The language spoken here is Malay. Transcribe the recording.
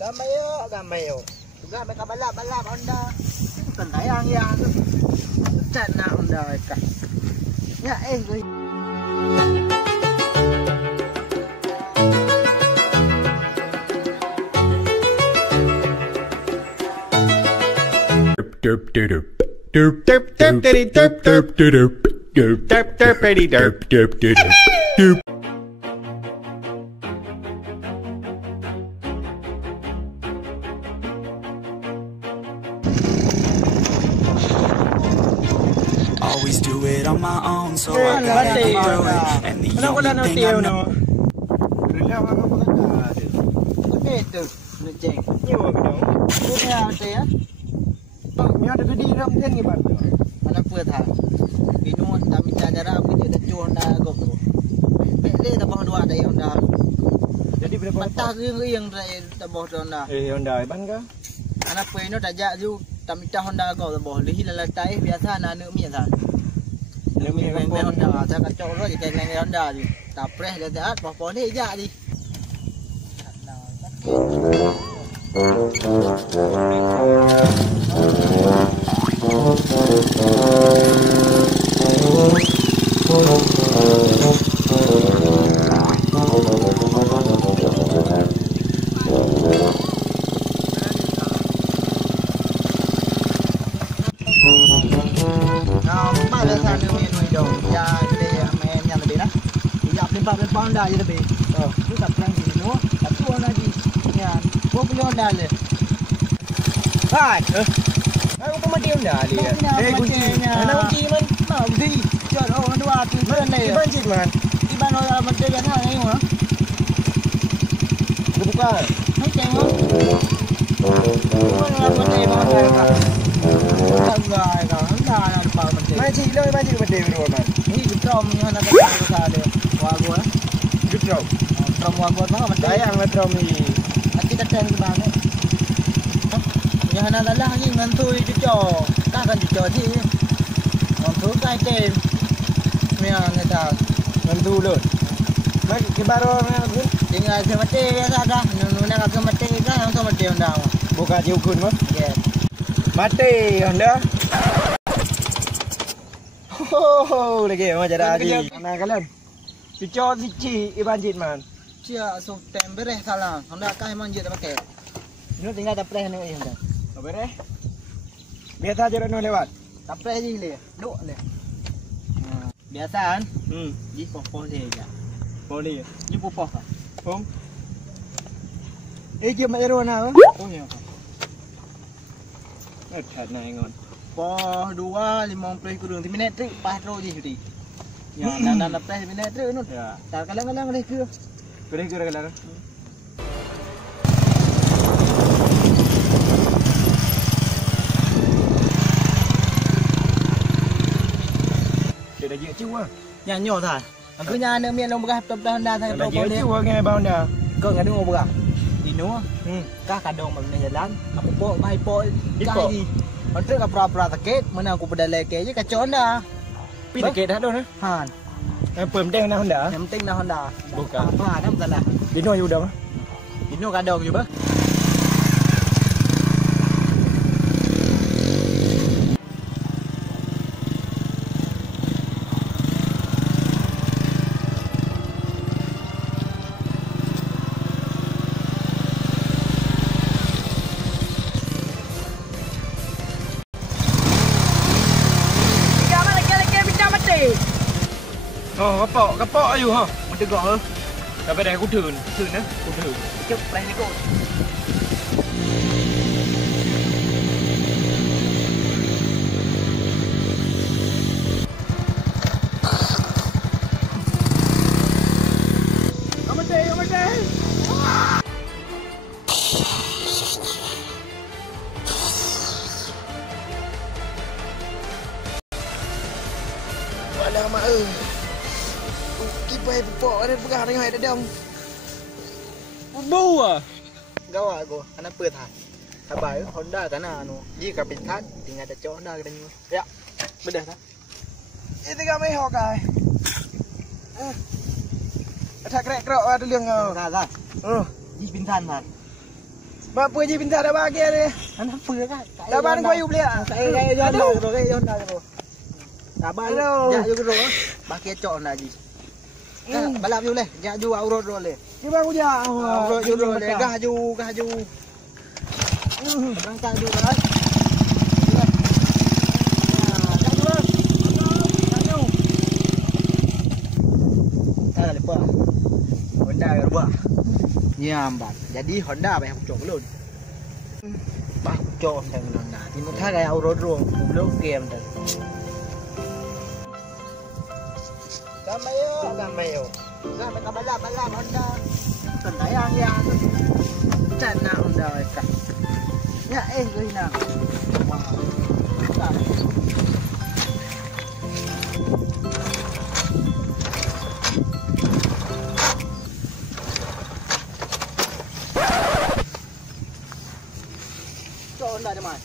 Gamay yo. Juga mereka balap Honda. Bukan tayang ya tu. Cat nak Honda mereka. Ya gue. Derp derp derp derp derp derp derp derp derp derp derp derp derp derp derp. Always do it on my own, so I gotta get through it. And the only thing I know. Itu, nak cek. Nyawa kau. Punya ada ya. Punya ada gede ram kan ni bang. Mana punya thang. Binu tak minta cara apa dia dah cuan dah gok. Beli tak bawa dua ada yang dah. Jadi berapa? Patah yang tak bawa Honda. Honda ban ke? Anak punya itu tak jak ju tak minta Honda kau tak bawa. Lihi lalatai biasa anak nak mian thang. Nak mian Honda. Saya kacau lah jadi dengan Honda tu. Tak preh dia tak. Bawa ni jak di. Honda je lebih. Tu tak perang di sini. Tak tu lagi. Ya, gua punya Honda le. Hai. Aku pemati Honda dia. Kunci. Mana kunci man? Nah, kunci. Jom orang dua tu beran le. Iban cik man. Iban orang mati biasa ni mah. Aku buka. Hai tengok. Orang mati mana ka? Tak gay ka. Honda nak depan mati. Mana cik lo iban cik mati beru man. Ni getrom ni Honda tak ada dia. Wah gua. Getrom. Getrom wah gua mah mati. Sayang getrom ni. Hati kata ni bang. Yang nak lah ni ngantui cucok. Tak kan cucok sih. Ngantui kai kem. Mia ngata. Ngantu lo. Mai ke baro ni. Tinggal ke mati biasa dah. Nuna ke mati kan yang tu mati Honda. Buka diukun mah. Yes. Mati Honda. Oh, lagi macam ada lagi. Mana kalian? Cucok si iban cik man. Cia September salah. Honda kai memang je tak pakai. Ini tinggal tak preh ni Honda. Apa deh? Biasa je nak lewat. Tak preh je le. Duk le. Biasa kan? Di poh le je. Boleh. Ni poh kan? Pom. Dia mak ero na. Oh ya. Thật này ngon. Poh 2.50 kurang 3 minit tu pas ro je sudah. Ya, dan preh minit tu nu. Ya. Tak kalang-kalang le ke. Boleh ke kalang. Dah je ciu ah. Yang nyo thah. Aku nya nak mian long begah top Honda thang Dah top je boleh. ciu ngai ba Honda. Kau ngadu ngo begah. Di nu. Kah kadong bang jalan. Aku po mai po. Kai di. Antara ka pra Saket, mana aku pada leke je kacau Honda. Pi Saket dah dah. Han. Pem deng na Honda. Yang penting na Honda. Bukan. Apa dah masalah. Di no dah mah. Di nu kadong je bah. Oh, kapok ayu ha. Mesti gok ke? Sampai dah kudun nah. Kudun. Cep preh ni kot. Amate. Walah mak kipai pupuk ada pegang dengan ada dong. Bau ah. Gawa aku, anak pe thah. Sabar Honda tanah anu. Ji ka pin that tinggal ada cok Honda katanya. Ya. Bedah dah. Ini kan mai hok ai. Tak krek-krok ada liang. Dah. Ji pin that. Apa je pintar dah bagi ni. Kenapa kan? Laban kau you beli ah. Saya John dah bro, saya John dah bro. Sabar ya juga bro. Pakai cok nak ji. Balap je boleh. Jak ju aurot boleh. Cuba aku je. Aurot ju boleh. Gah ju. Berangkat ju kan. Honda ke rubah. Nyambat. Jadi Honda bayar cok belum. Bah cok tang Honda. Timur tha gaya aurot ro. Belum game tang. Sampai yo. Sampai ke balap Honda. Tendayang ya. Cana Honda ka. Ya gue nang. Wah. Honda ada mas.